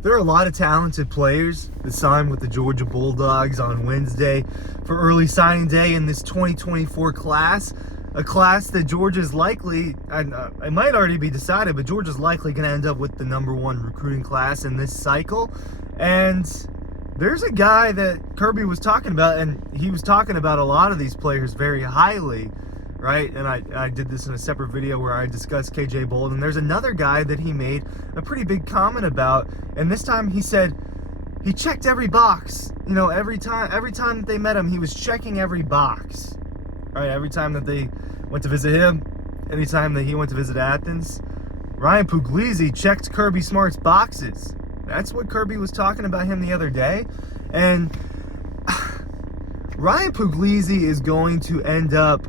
There are a lot of talented players that signed with the Georgia Bulldogs on Wednesday for early signing day in this 2024 class. A class that Georgia's likely, it might already be decided, but Georgia's likely going to end up with the #1 recruiting class in this cycle. And there's a guy that Kirby was talking about, and he was talking about a lot of these players very highly, right? And I did this in a separate video where I discussed KJ Bold, and there's another guy that he made a pretty big comment about, and this time he said he checked every box. You know, every time that they met him, he was checking every box. Right? Every time that they went to visit him, anytime that he went to visit Athens, Ryan Puglisi checked Kirby Smart's boxes. That's what Kirby was talking about him the other day. And Ryan Puglisi is going to end up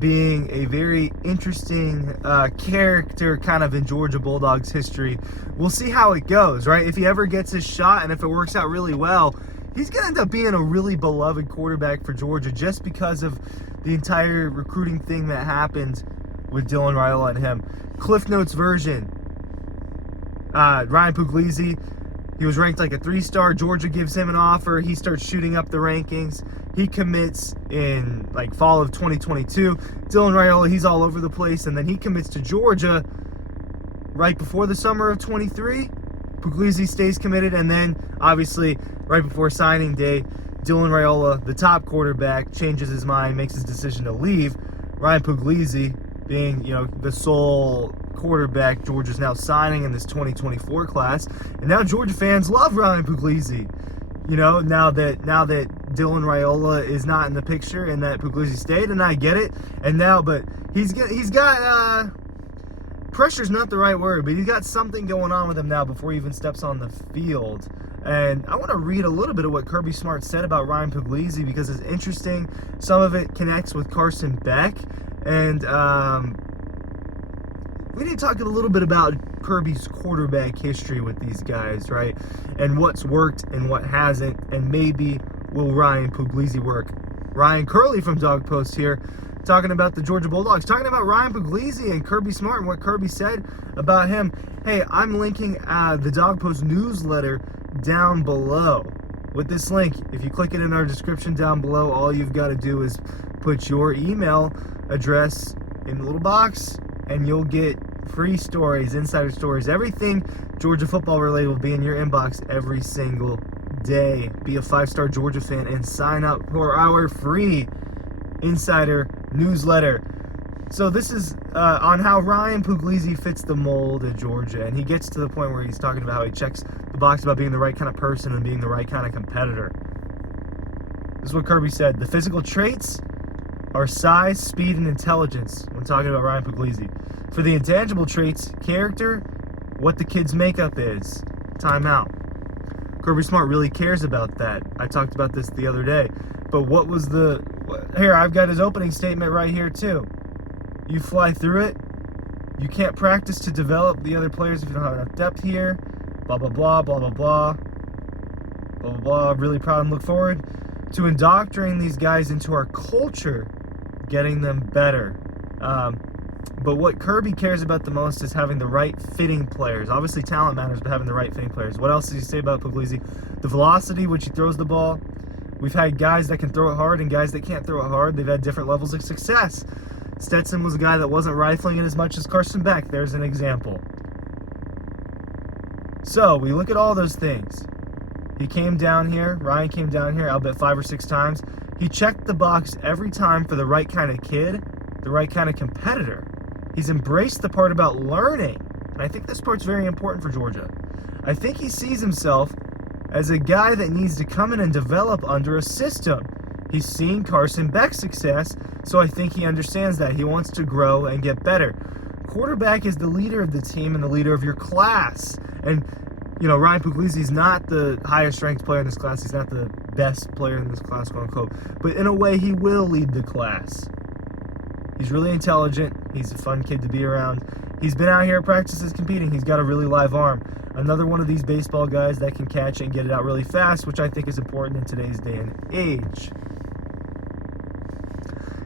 being a very interesting character kind of in Georgia Bulldogs history. We'll see how it goes, right? If he ever gets his shot and if it works out really well, he's going to end up being a really beloved quarterback for Georgia just because of the entire recruiting thing that happened with Dylan Raiola and him. Cliff Notes version, Ryan Puglisi, he was ranked like a 3-star. Georgia gives him an offer. He starts shooting up the rankings. He commits in like fall of 2022. Dylan Raiola, he's all over the place. And then he commits to Georgia right before the summer of 23. Puglisi stays committed. And then obviously right before signing day, Dylan Raiola, the top quarterback, changes his mind, makes his decision to leave. Ryan Puglisi, being, you know, the sole quarterback Georgia's now signing in this 2024 class. And now Georgia fans love Ryan Puglisi. You know, now that Dylan Raiola is not in the picture and that Puglisi stayed, and I get it. And now, but he's got pressure's not the right word, but he's got something going on with him now before he even steps on the field. And I want to read a little bit of what Kirby Smart said about Ryan Puglisi because it's interesting. Some of it connects with Carson Beck. And we need to talk a little bit about Kirby's quarterback history with these guys, right? And what's worked and what hasn't. And maybe will Ryan Puglisi work? Ryan Curley from Dawg Post here, talking about the Georgia Bulldogs, talking about Ryan Puglisi and Kirby Smart and what Kirby said about him. Hey, I'm linking the Dawg Post newsletter down below with this link. If you click it in our description down below, all you've got to do is put your email address in the little box and you'll get free stories, insider stories, everything Georgia football related will be in your inbox every single day. Be a 5-star Georgia fan and sign up for our free insider newsletter. So this is on how Ryan Puglisi fits the mold at Georgia, and he gets to the point where he's talking about how he checks the box about being the right kind of person and being the right kind of competitor. This is what Kirby said. The physical traits are size, speed, and intelligence when talking about Ryan Puglisi. For the intangible traits, character, what the kid's makeup is, timeout. Kirby Smart really cares about that. I talked about this the other day. But what was the... Here, I've got his opening statement right here, too. You fly through it. You can't practice to develop the other players if you don't have enough depth here. Blah, blah, blah, blah, blah, blah. Blah, blah, blah. Really proud and look forward to indoctrinating these guys into our culture, getting them better. But what Kirby cares about the most is having the right fitting players. Obviously, talent matters, but having the right fitting players. What else does he say about Puglisi? The velocity which he throws the ball. We've had guys that can throw it hard and guys that can't throw it hard. They've had different levels of success. Stetson was a guy that wasn't rifling it as much as Carson Beck. There's an example. So, we look at all those things. He came down here. Ryan came down here, I'll bet 5 or 6 times. He checked the box every time for the right kind of kid, the right kind of competitor. He's embraced the part about learning. And I think this part's very important for Georgia. I think he sees himself as a guy that needs to come in and develop under a system. He's seen Carson Beck's success, so I think he understands that. He wants to grow and get better. Quarterback is the leader of the team and the leader of your class. And, you know, Ryan Puglisi is not the highest ranked player in this class. He's not the best player in this class, quote unquote. But in a way, he will lead the class. He's really intelligent. He's a fun kid to be around. He's been out here at practices competing. He's got a really live arm. Another one of these baseball guys that can catch it and get it out really fast, which I think is important in today's day and age.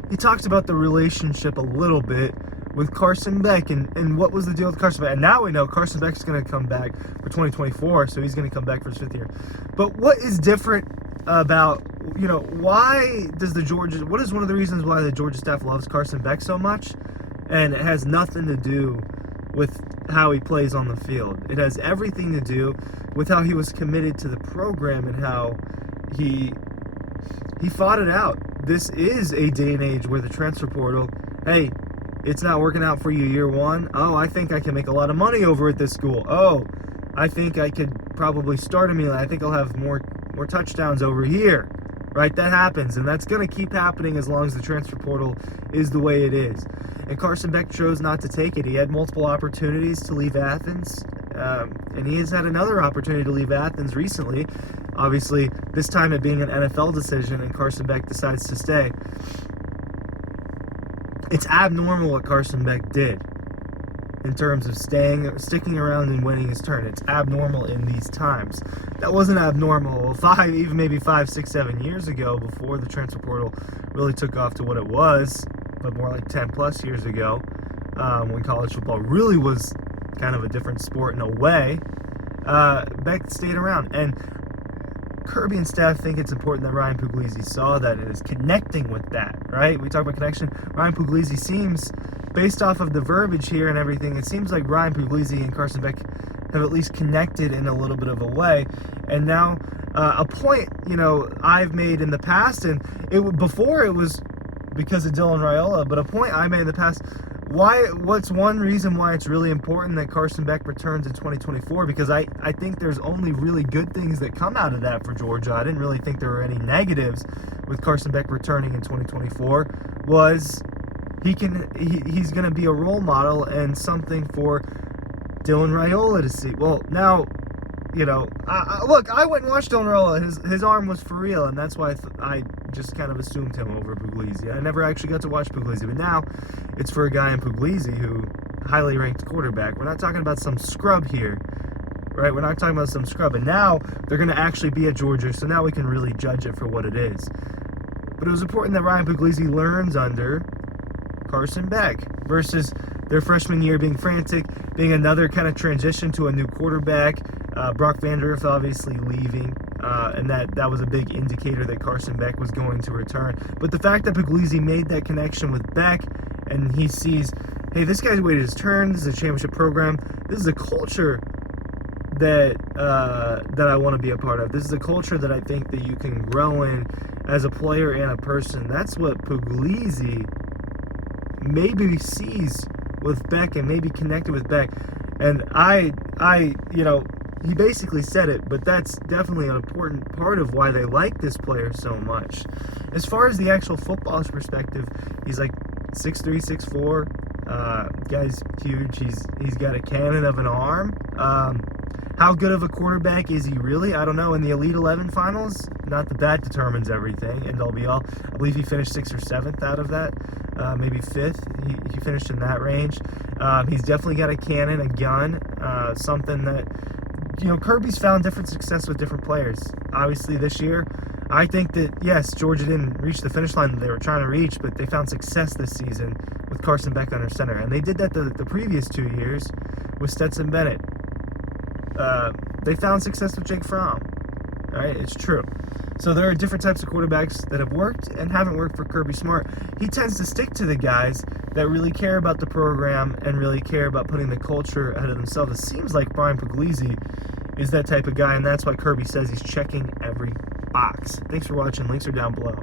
He talked about the relationship a little bit with Carson Beck, and what was the deal with Carson Beck? And now we know Carson Beck's going to come back for 2024, so he's going to come back for his 5th year. But what is different about, why does what is one of the reasons why the Georgia staff loves Carson Beck so much? And it has nothing to do with how he plays on the field. It has everything to do with how he was committed to the program and how he fought it out. This is a day and age where the transfer portal, hey, it's not working out for you year one. Oh, I think I can make a lot of money over at this school. Oh, I think I could probably start immediately. I think I'll have more touchdowns over here. Right? That happens, and that's going to keep happening as long as the transfer portal is the way it is. And Carson Beck chose not to take it. He had multiple opportunities to leave Athens, and he has had another opportunity to leave Athens recently. Obviously, this time it being an NFL decision, and Carson Beck decides to stay. It's abnormal what Carson Beck did in terms of sticking around and winning his turn. It's abnormal in these times. That wasn't abnormal maybe 5, 6, 7 years ago, before the transfer portal really took off to what it was, but more like 10 plus years ago, when college football really was kind of a different sport in a way. Beck stayed around, and Kirby and staff think it's important that Ryan Puglisi saw that and is connecting with that, right? We talk about connection. Ryan Puglisi seems, based off of the verbiage here and everything, it seems like Ryan Puglisi and Carson Beck have at least connected in a little bit of a way. And now, a point, I've made in the past, and before it was because of Dylan Raiola, but a point I made in the past, what's one reason why it's really important that Carson Beck returns in 2024? Because I think there's only really good things that come out of that for Georgia. I didn't really think there were any negatives with Carson Beck returning in 2024. Was he's going to be a role model and something for Dylan Raiola to see. Well, now, look, I went and watched Dylan Raiola. His arm was for real, and that's why I just kind of assumed him over Puglisi. I never actually got to watch Puglisi, but now it's for a guy in Puglisi who highly ranked quarterback. We're not talking about some scrub here, right? We're not talking about some scrub. And now they're going to actually be at Georgia, so now we can really judge it for what it is. But it was important that Ryan Puglisi learns under Carson Beck versus their freshman year being frantic, being another kind of transition to a new quarterback. Brock Vanderdorf obviously leaving, and that was a big indicator that Carson Beck was going to return. But the fact that Puglisi made that connection with Beck, and he sees, hey, this guy's waited his turn. This is a championship program. This is a culture that I want to be a part of. This is a culture that I think that you can grow in as a player and a person. That's what Puglisi maybe sees with Beck and maybe connected with Beck. And he basically said it, but that's definitely an important part of why they like this player so much. As far as the actual football's perspective, he's like 6'3", 6'4". Guy's huge. He's got a cannon of an arm. How good of a quarterback is he really? I don't know. In the Elite 11 finals, not that determines everything, and all be all. I believe he finished 6th or 7th out of that, maybe 5th. He finished in that range. He's definitely got a cannon, a gun, something that, Kirby's found different success with different players. Obviously this year, I think that, yes, Georgia didn't reach the finish line that they were trying to reach, but they found success this season with Carson Beck under center. And they did that the previous 2 years with Stetson Bennett. They found success with Jake Fromm. All right, it's true. So there are different types of quarterbacks that have worked and haven't worked for Kirby Smart. He tends to stick to the guys that really care about the program and really care about putting the culture ahead of themselves. It seems like Brian Puglisi is that type of guy, and that's why Kirby says he's checking every box. Thanks for watching. Links are down below.